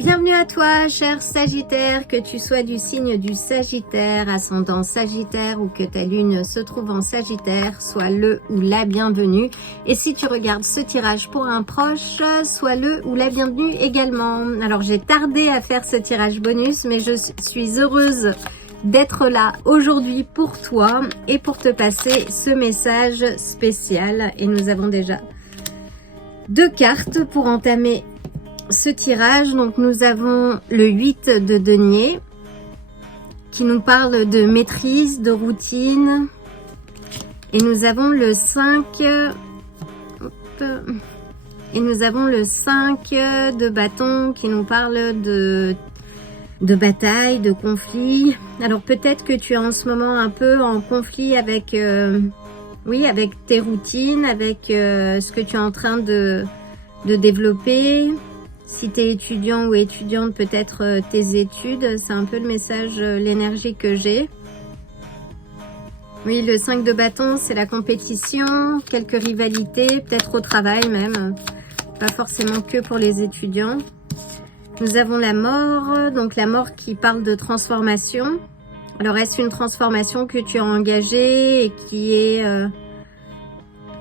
Bienvenue à toi, cher Sagittaire, que tu sois du signe du Sagittaire, ascendant Sagittaire ou que ta lune se trouve en Sagittaire, sois le ou la bienvenue. Et si tu regardes ce tirage pour un proche, sois le ou la bienvenue également. Alors j'ai tardé à faire ce tirage bonus, mais je suis heureuse d'être là aujourd'hui pour toi et pour te passer ce message spécial. Et nous avons déjà 2 cartes pour entamer ce tirage. Donc nous avons le 8 de denier qui nous parle de maîtrise, de routine, et nous avons le 5 et nous avons le 5 de bâton qui nous parle de bataille, de conflit. Alors peut-être que tu es en ce moment un peu en conflit avec avec tes routines, avec ce que tu es en train de développer. Si tu es étudiant ou étudiante, peut-être tes études. C'est un peu le message, l'énergie que j'ai. Oui, le 5 de bâton, c'est la compétition, quelques rivalités, peut-être au travail même. Pas forcément que pour les étudiants. Nous avons la mort, donc la mort qui parle de transformation. Alors, est-ce une transformation que tu as engagée et qui est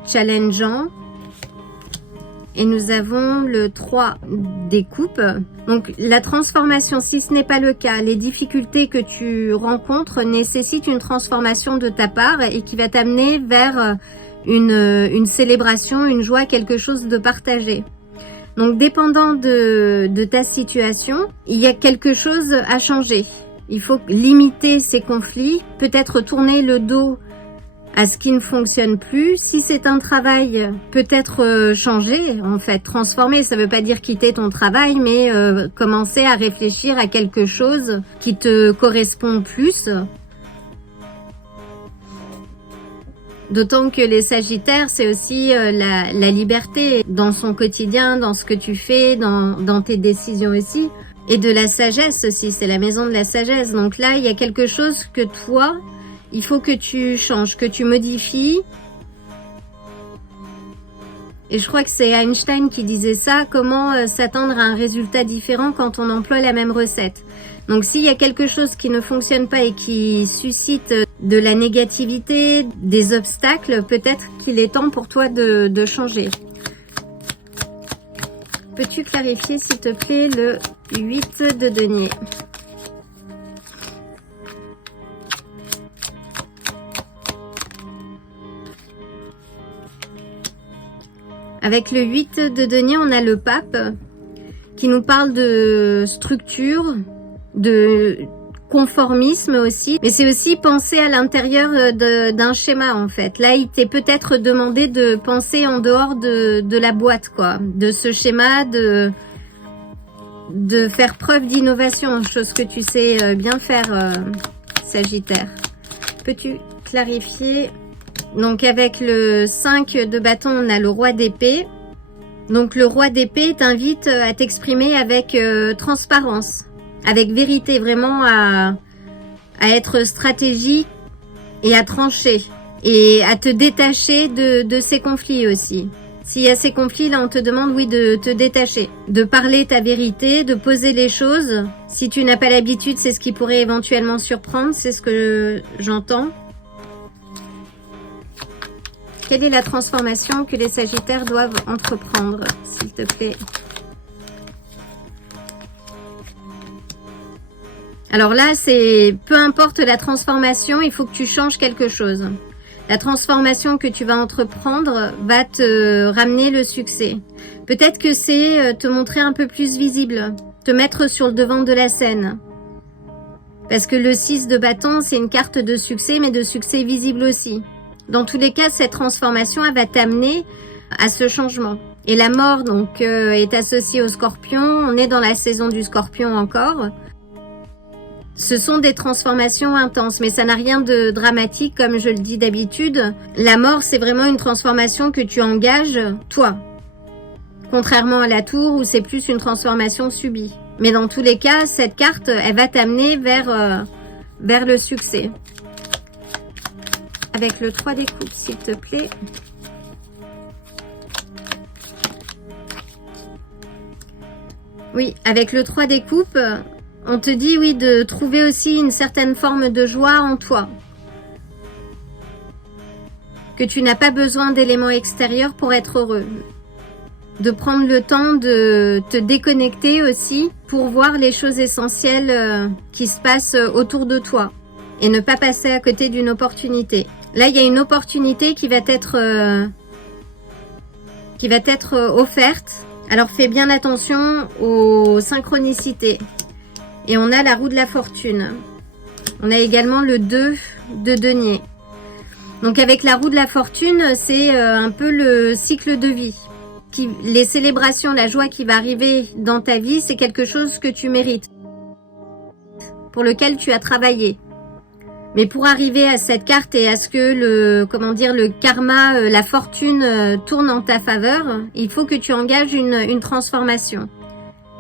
challengeant? Et nous avons le 3 des coupes. Donc la transformation, si ce n'est pas le cas, les difficultés que tu rencontres nécessitent une transformation de ta part et qui va t'amener vers une célébration, une joie, quelque chose de partagé. Donc dépendant de ta situation, il y a quelque chose à changer. Il faut limiter ces conflits, peut-être tourner le dos à ce qui ne fonctionne plus. Si c'est un travail, peut-être changer, en fait, transformer. Ça ne veut pas dire quitter ton travail, mais commencer à réfléchir à quelque chose qui te correspond plus. D'autant que les Sagittaires, c'est aussi la liberté dans son quotidien, dans ce que tu fais, dans tes décisions aussi. Et de la sagesse aussi, c'est la maison de la sagesse. Donc là, il y a quelque chose que toi, il faut que tu changes, que tu modifies. Et je crois que c'est Einstein qui disait ça, comment s'attendre à un résultat différent quand on emploie la même recette. Donc s'il y a quelque chose qui ne fonctionne pas et qui suscite de la négativité, des obstacles, peut-être qu'il est temps pour toi de changer. Peux-tu clarifier s'il te plaît le 8 de denier ? Avec le 8 de denier, on a le pape qui nous parle de structure, de conformisme aussi. Mais c'est aussi penser à l'intérieur d'un schéma en fait. Là, il t'est peut-être demandé de penser en dehors de la boîte, quoi. De ce schéma, de faire preuve d'innovation, chose que tu sais bien faire, Sagittaire. Peux-tu clarifier ? Donc avec le 5 de bâton, on a le roi d'épée. Donc le roi d'épée t'invite à t'exprimer avec transparence, avec vérité, vraiment à être stratégique et à trancher. Et à te détacher de ces conflits aussi. S'il y a ces conflits, là on te demande, oui, de te détacher. De parler ta vérité, de poser les choses. Si tu n'as pas l'habitude, c'est ce qui pourrait éventuellement surprendre, c'est ce que j'entends. Quelle est la transformation que les Sagittaires doivent entreprendre, s'il te plaît? Alors là, c'est peu importe la transformation, il faut que tu changes quelque chose. La transformation que tu vas entreprendre va te ramener le succès. Peut-être que c'est te montrer un peu plus visible, te mettre sur le devant de la scène. Parce que le 6 de bâton, c'est une carte de succès, mais de succès visible aussi. Dans tous les cas, cette transformation, elle va t'amener à ce changement. Et la mort, donc, est associée au scorpion. On est dans la saison du scorpion encore. Ce sont des transformations intenses, mais ça n'a rien de dramatique, comme je le dis d'habitude. La mort, c'est vraiment une transformation que tu engages, toi. Contrairement à la tour, où c'est plus une transformation subie. Mais dans tous les cas, cette carte, elle va t'amener vers le succès. Avec le 3 des coupes, s'il te plaît. Oui, avec le 3 des coupes, on te dit oui de trouver aussi une certaine forme de joie en toi. Que tu n'as pas besoin d'éléments extérieurs pour être heureux. De prendre le temps de te déconnecter aussi pour voir les choses essentielles qui se passent autour de toi et ne pas passer à côté d'une opportunité. Là, il y a une opportunité qui va t'être offerte. Alors, fais bien attention aux synchronicités. Et on a la roue de la fortune. On a également le 2 de denier. Donc, avec la roue de la fortune, c'est un peu le cycle de vie. Les célébrations, la joie qui va arriver dans ta vie, c'est quelque chose que tu mérites, pour lequel tu as travaillé. Mais pour arriver à cette carte et à ce que le karma, la fortune tourne en ta faveur, il faut que tu engages une transformation.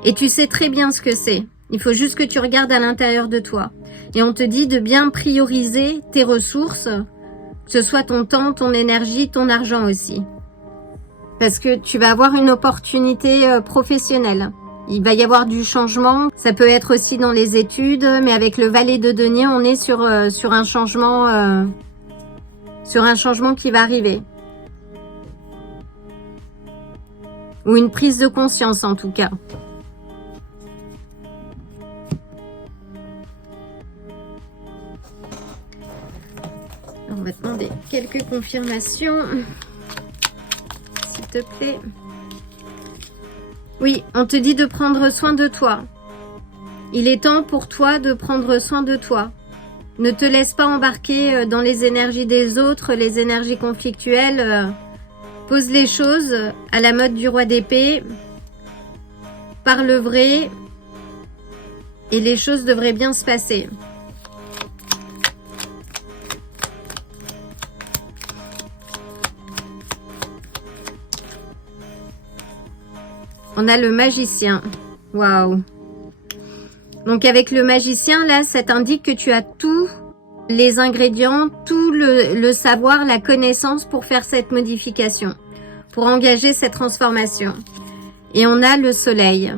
Et tu sais très bien ce que c'est. Il faut juste que tu regardes à l'intérieur de toi. Et on te dit de bien prioriser tes ressources, que ce soit ton temps, ton énergie, ton argent aussi. Parce que tu vas avoir une opportunité professionnelle. Il va y avoir du changement. Ça peut être aussi dans les études, mais avec le valet de denier, on est sur un changement qui va arriver. Ou une prise de conscience en tout cas. On va te demander quelques confirmations. S'il te plaît. Oui, on te dit de prendre soin de toi. Il est temps pour toi de prendre soin de toi. Ne te laisse pas embarquer dans les énergies des autres, les énergies conflictuelles. Pose les choses à la mode du roi d'épée. Parle vrai. Et les choses devraient bien se passer. On a le magicien. Waouh. Donc avec le magicien, là, ça t'indique que tu as tous les ingrédients, tout le savoir, la connaissance pour faire cette modification, pour engager cette transformation. Et on a le soleil,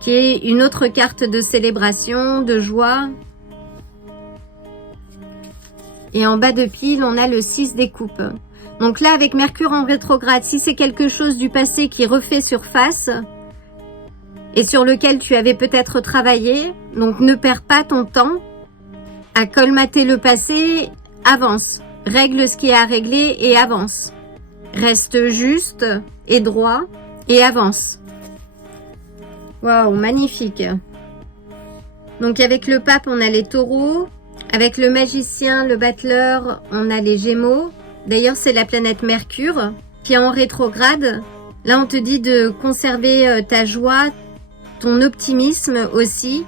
qui est une autre carte de célébration, de joie. Et en bas de pile, on a le 6 des coupes. Donc là, avec Mercure en rétrograde, si c'est quelque chose du passé qui refait surface et sur lequel tu avais peut-être travaillé, donc ne perds pas ton temps à colmater le passé, avance. Règle ce qui est à régler et avance. Reste juste et droit et avance. Waouh, magnifique. Donc avec le pape, on a les taureaux. Avec le magicien, le battleur, on a les gémeaux. D'ailleurs, c'est la planète Mercure qui est en rétrograde. Là, on te dit de conserver ta joie, ton optimisme aussi.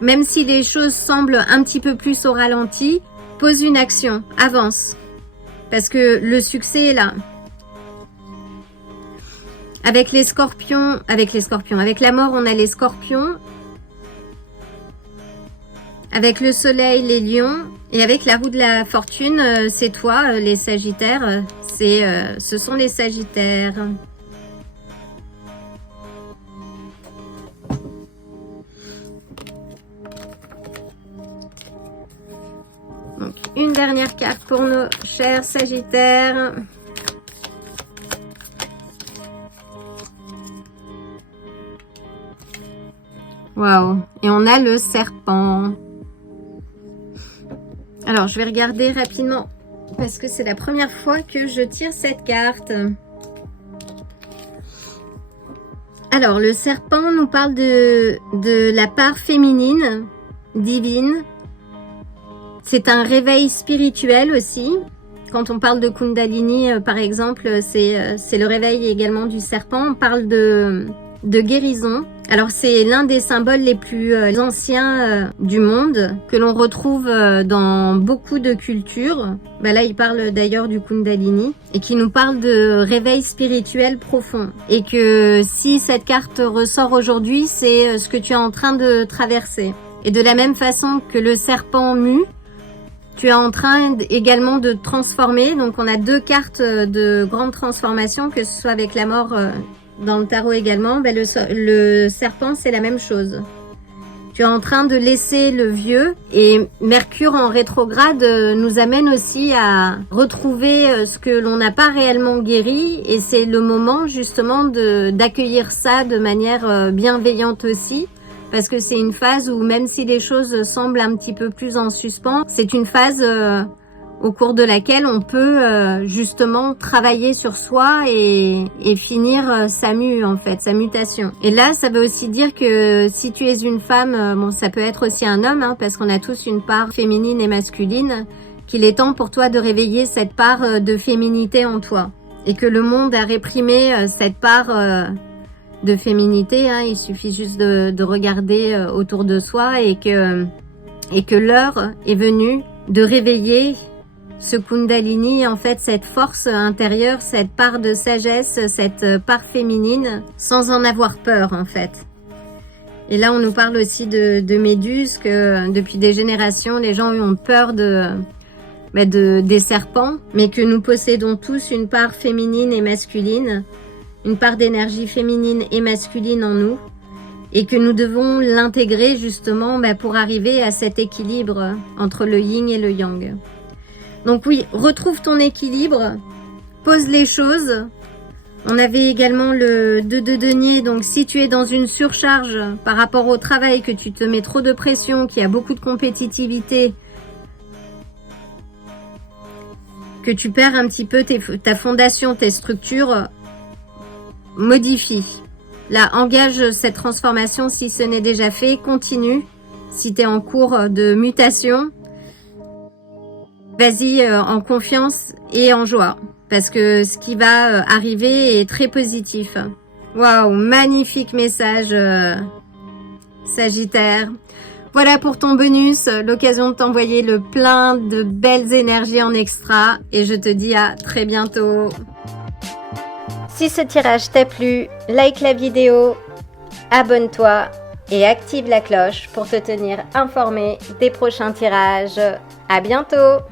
Même si les choses semblent un petit peu plus au ralenti, pose une action, avance. Parce que le succès est là. Avec les scorpions, avec la mort, on a les scorpions. Avec le soleil, les lions. Et avec la roue de la fortune, c'est toi, les sagittaires. Ce sont les sagittaires. Donc, une dernière carte pour nos chers sagittaires. Waouh! Et on a le serpent. Alors, je vais regarder rapidement parce que c'est la première fois que je tire cette carte. Alors, le serpent nous parle de la part féminine, divine. C'est un réveil spirituel aussi. Quand on parle de Kundalini, par exemple, c'est le réveil également du serpent. On parle de guérison. Alors c'est l'un des symboles les plus anciens du monde que l'on retrouve dans beaucoup de cultures. Là il parle d'ailleurs du Kundalini et qui nous parle de réveil spirituel profond. Et que si cette carte ressort aujourd'hui, c'est ce que tu es en train de traverser. Et de la même façon que le serpent mue, tu es en train également de transformer. Donc on a deux cartes de grande transformation, que ce soit avec la mort dans le tarot également, ben le serpent, c'est la même chose. Tu es en train de laisser le vieux, et Mercure en rétrograde nous amène aussi à retrouver ce que l'on n'a pas réellement guéri, et c'est le moment justement d'accueillir ça de manière bienveillante aussi, parce que c'est une phase où même si les choses semblent un petit peu plus en suspens, c'est une phase au cours de laquelle on peut justement travailler sur soi et finir sa mutation. Et là, ça veut aussi dire que si tu es une femme, bon, ça peut être aussi un homme, hein, parce qu'on a tous une part féminine et masculine, qu'il est temps pour toi de réveiller cette part de féminité en toi. Et que le monde a réprimé cette part de féminité, hein, il suffit juste de regarder autour de soi et que l'heure est venue de réveiller ce Kundalini, en fait, cette force intérieure, cette part de sagesse, cette part féminine, sans en avoir peur, en fait. Et là, on nous parle aussi de Méduse, que depuis des générations, les gens ont peur des serpents, mais que nous possédons tous une part féminine et masculine, une part d'énergie féminine et masculine en nous, et que nous devons l'intégrer justement pour arriver à cet équilibre entre le yin et le yang. Donc oui, retrouve ton équilibre, pose les choses. On avait également le 2 de denier, donc si tu es dans une surcharge par rapport au travail, que tu te mets trop de pression, qu'il y a beaucoup de compétitivité, que tu perds un petit peu ta fondation, tes structures, modifie. Là, engage cette transformation si ce n'est déjà fait, continue. Si tu es en cours de mutation, vas-y en confiance et en joie, parce que ce qui va arriver est très positif. Waouh, magnifique message, Sagittaire. Voilà pour ton bonus, l'occasion de t'envoyer le plein de belles énergies en extra, et je te dis à très bientôt. Si ce tirage t'a plu, like la vidéo, abonne-toi et active la cloche pour te tenir informé des prochains tirages. À bientôt!